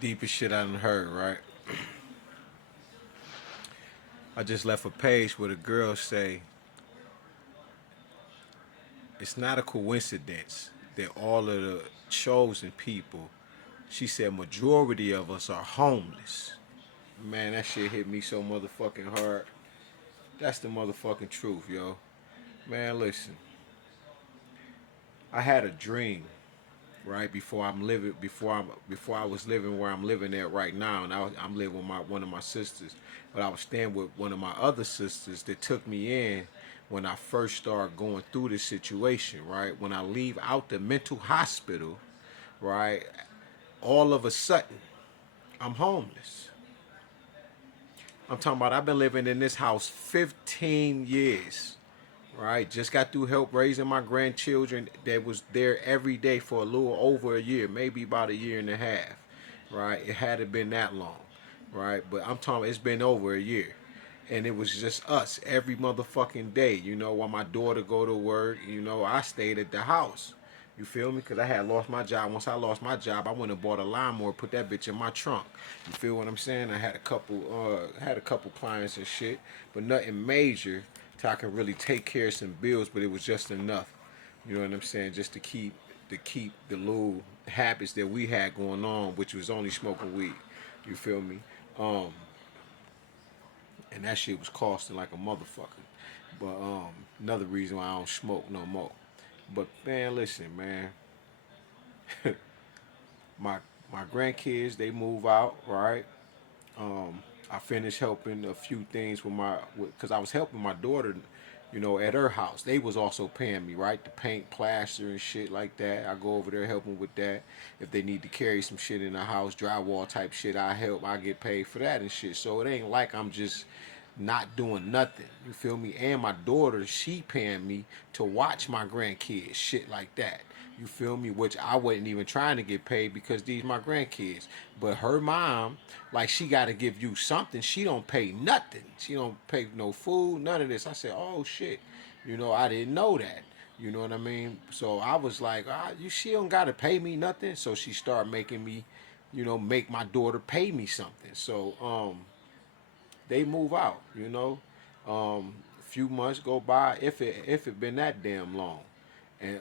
Deepest shit I done heard, right? I just left a page where the girl say, it's not a coincidence that all of the chosen people, she said majority of us are homeless. Man, that shit hit me so motherfucking hard. That's the motherfucking truth, yo. Man, listen. I had a dream, right, before I was living where I'm living at right now, and I'm living with one of my sisters, but I was staying with one of my other sisters that took me in when I first started going through this situation, right? When I leave out the mental hospital, right, all of a sudden I'm homeless. I'm talking about I've been living in this house 15 years, right? Just got through help raising my grandchildren that was there every day for a little over a year, maybe about a year and a half, right? It hadn't been that long, right? But I'm talking, it's been over a year. And it was just us every motherfucking day, while my daughter go to work, I stayed at the house. You feel me? Because I had lost my job. Once I lost my job, I went and bought a lawnmower, put that bitch in my trunk. You feel what I'm saying? I had a couple clients and shit, but nothing major so I could really take care of some bills. But it was just enough. You know what I'm saying? Just to keep the little habits that we had going on, which was only smoking weed. You feel me? Um, and that shit was costing like a motherfucker. But another reason why I don't smoke no more. But man, listen, man, my my grandkids they move out, right? I finished helping a few things because I was helping my daughter, at her house. They was also paying me, right, to paint, plaster, and shit like that. I go over there helping with that. If they need to carry some shit in the house, drywall type shit, I help. I get paid for that and shit. So it ain't like I'm just not doing nothing. You feel me? And my daughter, she paying me to watch my grandkids, shit like that. You feel me? Which I wasn't even trying to get paid because these my grandkids. But her mom, like she gotta give you something. She don't pay nothing. She don't pay no food, none of this. I said, oh shit. I didn't know that. You know what I mean? So I was like, she don't gotta pay me nothing. So she started making me, make my daughter pay me something. So they move out. A few months go by if it been that damn long, and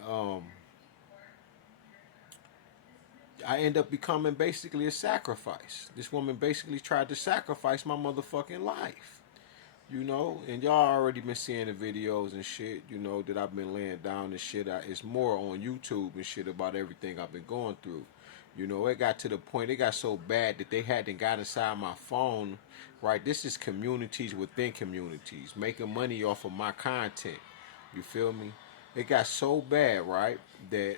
I end up becoming basically a sacrifice. This woman basically tried to sacrifice my motherfucking life. And y'all already been seeing the videos and shit, that I've been laying down and shit. It's more on YouTube and shit about everything I've been going through. It got to the point, it got so bad that they hadn't got inside my phone, right? This is communities within communities, making money off of my content. You feel me? It got so bad, right, that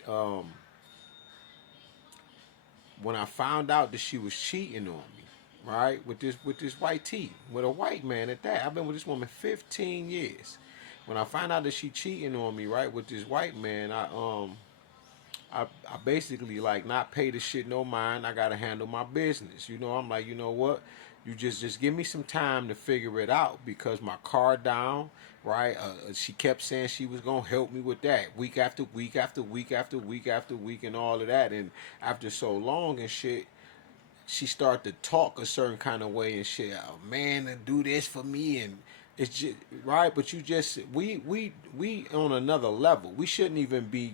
when I found out that she was cheating on me, right, with this white tee, with a white man at that. I've been with this woman 15 years. When I find out that she cheating on me, right, with this white man, I basically like not pay the shit no mind. I gotta handle my business. I'm like, you know what? You just give me some time to figure it out because my car down, right? She kept saying she was gonna help me with that week after week after week after week after week and all of that. And after so long and shit, she started to talk a certain kind of way and shit. Oh, man, and do this for me and it's just right. But we on another level. We shouldn't even be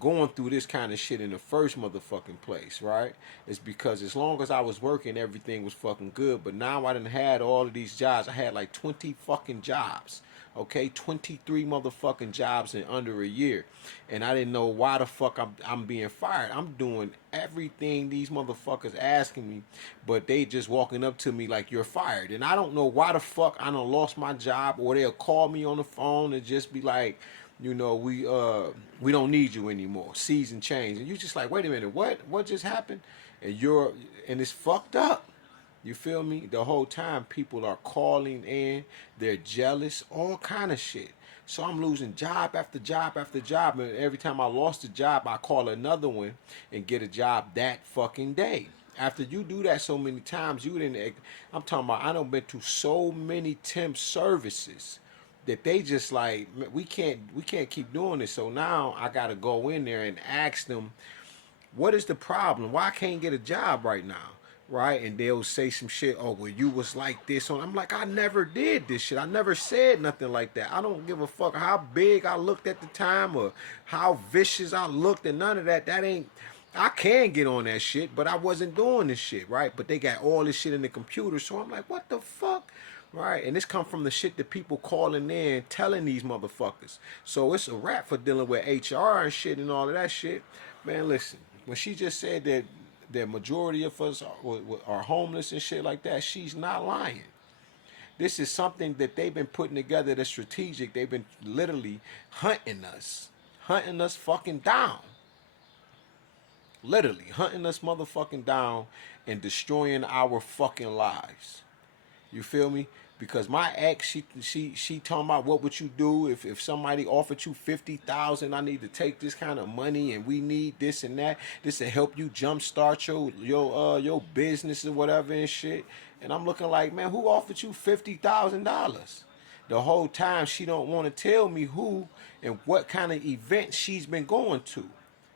going through this kind of shit in the first motherfucking place, right? It's because as long as I was working, everything was fucking good. But now I done had all of these jobs. I had like 20 fucking jobs. Okay, 23 motherfucking jobs in under a year. And I didn't know why the fuck I'm being fired. I'm doing everything these motherfuckers asking me, but they just walking up to me like you're fired. And I don't know why the fuck I done lost my job, or they'll call me on the phone and just be like, we don't need you anymore. Season change. And you just like, wait a minute, what just happened? And it's fucked up. You feel me? The whole time people are calling in, they're jealous, all kind of shit. So I'm losing job after job after job, and every time I lost a job, I call another one and get a job that fucking day. After you do that so many times, you didn't. I'm talking about. I done been to so many temp services that they just like we can't keep doing this. So now I gotta go in there and ask them, what is the problem? Why I can't get a job right now? right? And they'll say some shit, oh, well, you was like this. I'm like, I never did this shit. I never said nothing like that. I don't give a fuck how big I looked at the time or how vicious I looked and none of that. That ain't, I can get on that shit, but I wasn't doing this shit, right? But they got all this shit in the computer. So I'm like, what the fuck? Right, and this come from the shit that people calling in, telling these motherfuckers. So it's a rap for dealing with HR and shit and all of that shit. Man, listen, when she just said that the majority of us are homeless and shit like that, she's not lying. This is something that they've been putting together that's strategic. They've been literally hunting us fucking down. Literally hunting us motherfucking down and destroying our fucking lives. You feel me? Because my ex, she talking about what would you do if somebody offered you 50,000. I need to take this kind of money and we need this and that. This to help you jumpstart your business or whatever and shit. And I'm looking like, man, who offered you $50,000? The whole time she don't want to tell me who and what kind of event she's been going to.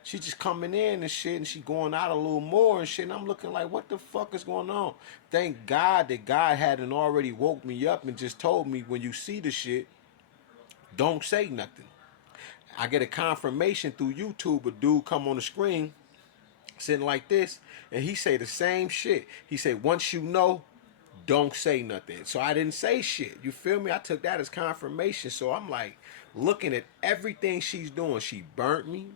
She just coming in and shit, and she going out a little more and shit. And I'm looking like, what the fuck is going on? Thank God that God hadn't already woke me up and just told me, when you see the shit, don't say nothing. I get a confirmation through YouTube. A dude come on the screen sitting like this, and he say the same shit. He say, once you know, don't say nothing. So I didn't say shit. You feel me? I took that as confirmation. So I'm like looking at everything she's doing. She burnt me,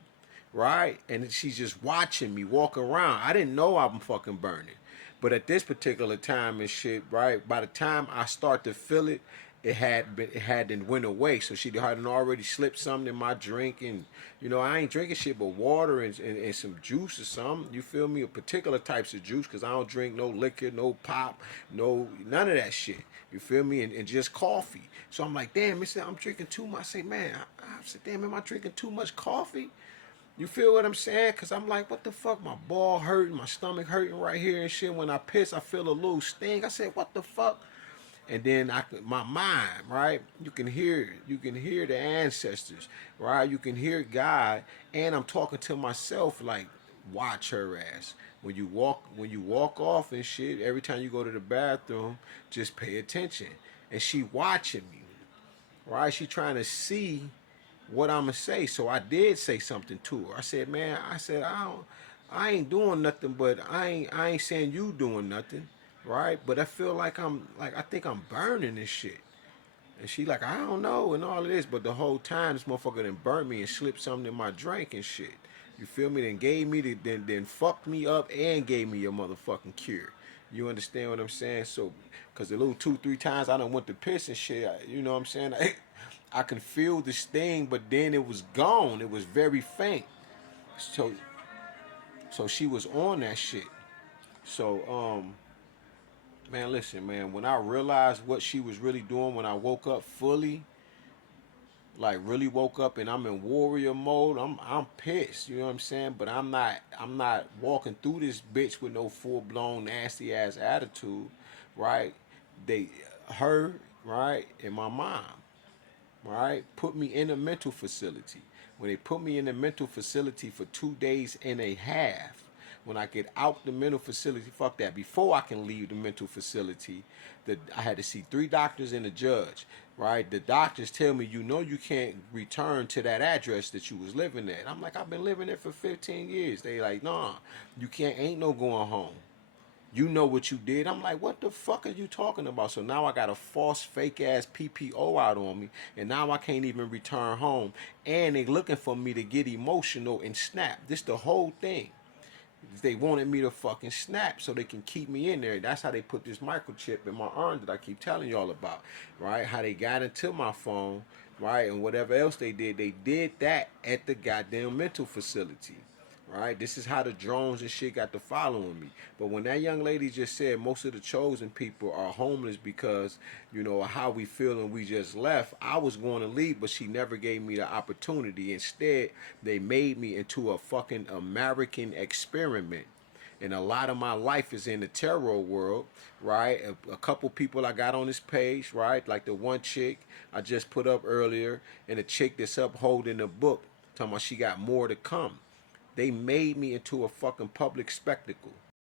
right? And she's just watching me walk around. I didn't know I'm fucking burning. But at this particular time and shit, right? By the time I start to feel it, it hadn't went away. So she hadn't already slipped something in my drink, and I ain't drinking shit but water and some juice or something. You feel me? A particular types of juice, because I don't drink no liquor, no pop, no none of that shit. You feel me? And just coffee. So I'm like, damn, I'm drinking too much. I say, man, I said, damn, am I drinking too much coffee? You feel what I'm saying? Because I'm like, what the fuck? My ball hurting, my stomach hurting right here and shit. When I piss, I feel a little sting. I said, what the fuck? And then my mind, right? You can hear it. You can hear the ancestors, right? You can hear God. And I'm talking to myself like, watch her ass. When you walk off and shit, every time you go to the bathroom, just pay attention. And she watching me, right? She trying to see what I'ma say. So I did say something to her. I said, man, I ain't doing nothing, but I ain't saying you doing nothing, right? But I feel like I think I'm burning this shit. And she like, I don't know, and all of this, but the whole time this motherfucker done burnt me and slipped something in my drink and shit. You feel me? Then gave me then fucked me up and gave me a motherfucking cure. You understand what I'm saying? So, cause a little 2-3 times I done went to piss and shit. You know what I'm saying? I can feel the sting, but then it was gone. It was very faint. So, so she was on that shit. So, man, listen, man. When I realized what she was really doing, when I woke up fully, like really woke up and I'm in warrior mode, I'm pissed. You know what I'm saying? But I'm not walking through this bitch with no full blown nasty ass attitude, right? Her, right, and my mom, right, put me in a mental facility. When they put me in a mental facility for 2 days and a half, when I get out the mental facility, fuck that. Before I can leave the mental facility, I had to see 3 doctors and a judge, right? The doctors tell me, you can't return to that address that you was living at. I'm like, I've been living there for 15 years. They like, nah, you can't, ain't no going home. You know what you did. I'm like, what the fuck are you talking about? So now I got a false fake ass PPO out on me, and now I can't even return home. And they looking for me to get emotional and snap. This the whole thing. They wanted me to fucking snap so they can keep me in there. That's how they put this microchip in my arm that I keep telling y'all about, right? How they got into my phone, right? And whatever else they did that at the goddamn mental facility. Right, this is how the drones and shit got to following me. But when that young lady just said most of the chosen people are homeless because how we feel and we just left, I was going to leave, but she never gave me the opportunity. Instead, they made me into a fucking American experiment. And a lot of my life is in the tarot world, right? A couple people I got on this page, right? Like the one chick I just put up earlier, and a chick that's up holding a book, talking about she got more to come. They made me into a fucking public spectacle.